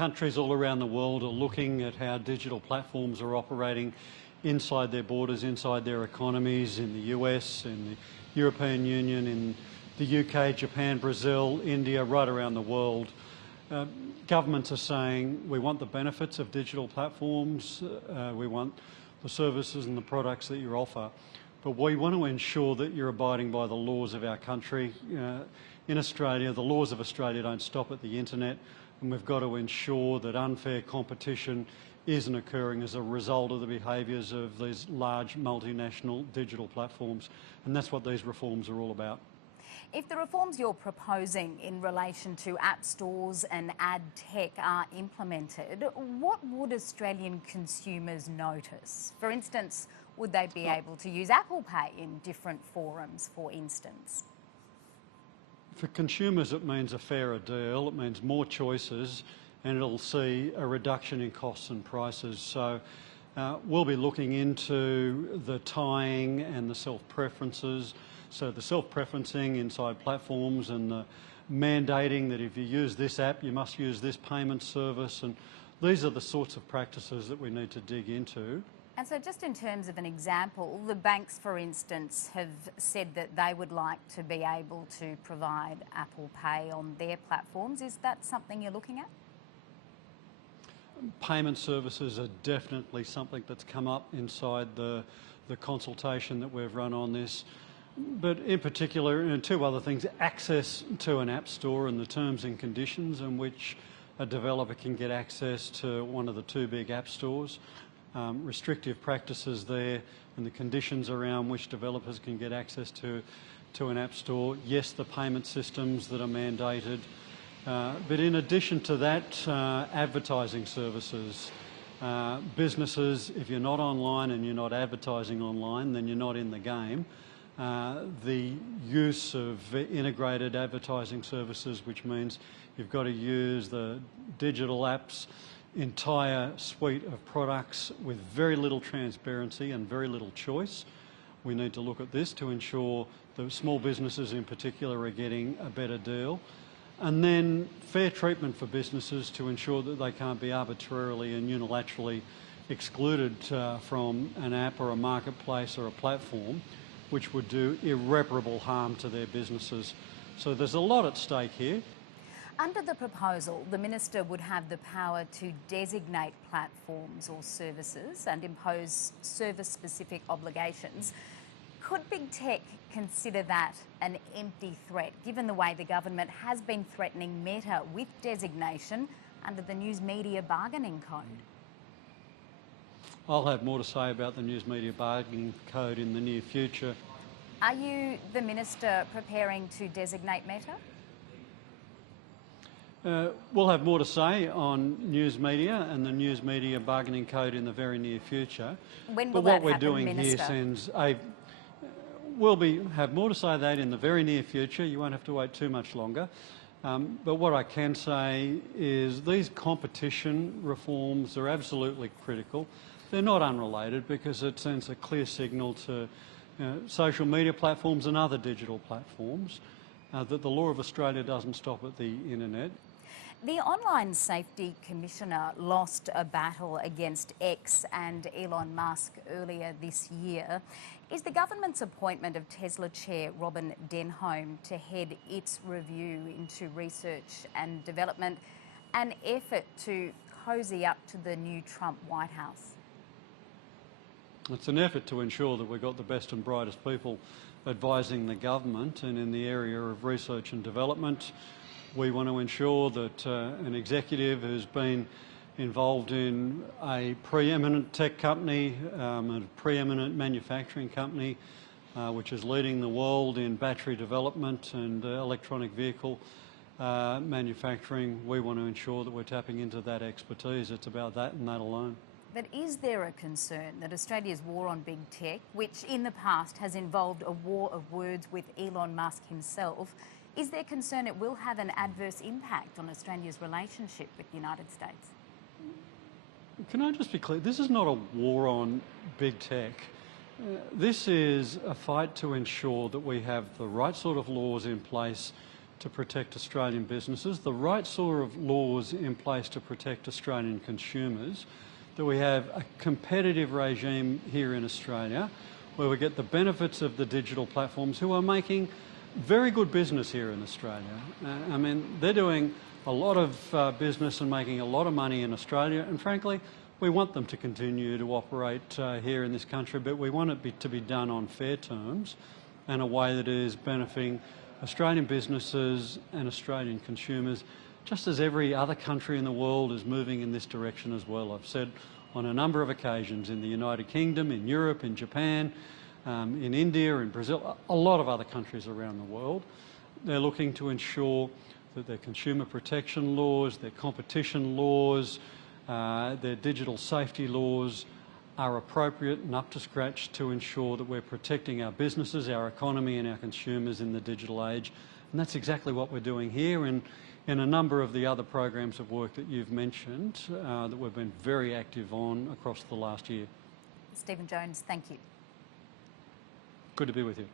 countries all around the world are looking at how digital platforms are operating inside their borders, inside their economies, in the US, in the European Union, in the UK, Japan, Brazil, India, right around the world. Governments are saying we want the benefits of digital platforms, we want the services and the products that you offer, but we want to ensure that you're abiding by the laws of our country. In Australia, the laws of Australia don't stop at the internet, and we've got to ensure that unfair competition isn't occurring as a result of the behaviours of these large multinational digital platforms, and that's what these reforms are all about. If the reforms you're proposing in relation to app stores and ad tech are implemented, what would Australian consumers notice? For instance, would they be able to use Apple Pay in different forums, for instance? For consumers, it means a fairer deal, it means more choices, and it'll see a reduction in costs and prices. So we'll be looking into the tying and the self-preferences. So the self-preferencing inside platforms and the mandating that if you use this app, you must use this payment service. And these are the sorts of practices that we need to dig into. And so just in terms of an example, the banks, for instance, have said that they would like to be able to provide Apple Pay on their platforms. Is that something you're looking at? Payment services are definitely something that's come up inside the consultation that we've run on this. But in particular, two other things: access to an app store and the terms and conditions in which a developer can get access to one of the two big app stores, restrictive practices there and the conditions around which developers can get access to an app store. Yes, the payment systems that are mandated. But in addition to that, advertising services. Businesses, if you're not online and you're not advertising online, then you're not in the game. The use of integrated advertising services, which means you've got to use the digital app's entire suite of products with very little transparency and very little choice. We need to look at this to ensure that small businesses in particular are getting a better deal. And then fair treatment for businesses to ensure that they can't be arbitrarily and unilaterally excluded from an app or a marketplace or a platform, which would do irreparable harm to their businesses. So there's a lot at stake here. Under the proposal, the Minister would have the power to designate platforms or services and impose service-specific obligations. Could Big Tech consider that an empty threat, given the way the government has been threatening Meta with designation under the News Media Bargaining Code? I'll have more to say about the News Media Bargaining Code in the near future. Are you, the Minister, preparing to designate Meta? We'll have more to say on news media and the News Media Bargaining Code in the very near future. When will that happen, doing Minister? Here sends a... have more to say that in the very near future. You won't have to wait too much longer. But what I can say is these competition reforms are absolutely critical. They're not unrelated because it sends a clear signal to social media platforms and other digital platforms that the law of Australia doesn't stop at the internet. The Online Safety Commissioner lost a battle against X and Elon Musk earlier this year. Is the government's appointment of Tesla chair Robin Denholm to head its review into research and development an effort to cosy up to the new Trump White House? It's an effort to ensure that we've got the best and brightest people advising the government, and in the area of research and development, we want to ensure that an executive who's been involved in a preeminent tech company, a preeminent manufacturing company, which is leading the world in battery development and electronic vehicle manufacturing, we want to ensure that we're tapping into that expertise. It's about that and that alone. But is there a concern that Australia's war on big tech, which in the past has involved a war of words with Elon Musk himself, is there concern it will have an adverse impact on Australia's relationship with the United States? Can I just be clear? This is not a war on big tech. This is a fight to ensure that we have the right sort of laws in place to protect Australian businesses, the right sort of laws in place to protect Australian consumers, that we have a competitive regime here in Australia where we get the benefits of the digital platforms who are making very good business here in Australia. I mean, they're doing a lot of business and making a lot of money in Australia, and frankly, we want them to continue to operate here in this country, but we want it to be done on fair terms and a way that is benefiting Australian businesses and Australian consumers, just as every other country in the world is moving in this direction as well. I've said on a number of occasions in the United Kingdom, in Europe, in Japan, in India, in Brazil, a lot of other countries around the world, they're looking to ensure that their consumer protection laws, their competition laws, their digital safety laws are appropriate and up to scratch to ensure that we're protecting our businesses, our economy and our consumers in the digital age. And that's exactly what we're doing here in a number of the other programs of work that you've mentioned that we've been very active on across the last year. Stephen Jones, thank you. Good to be with you.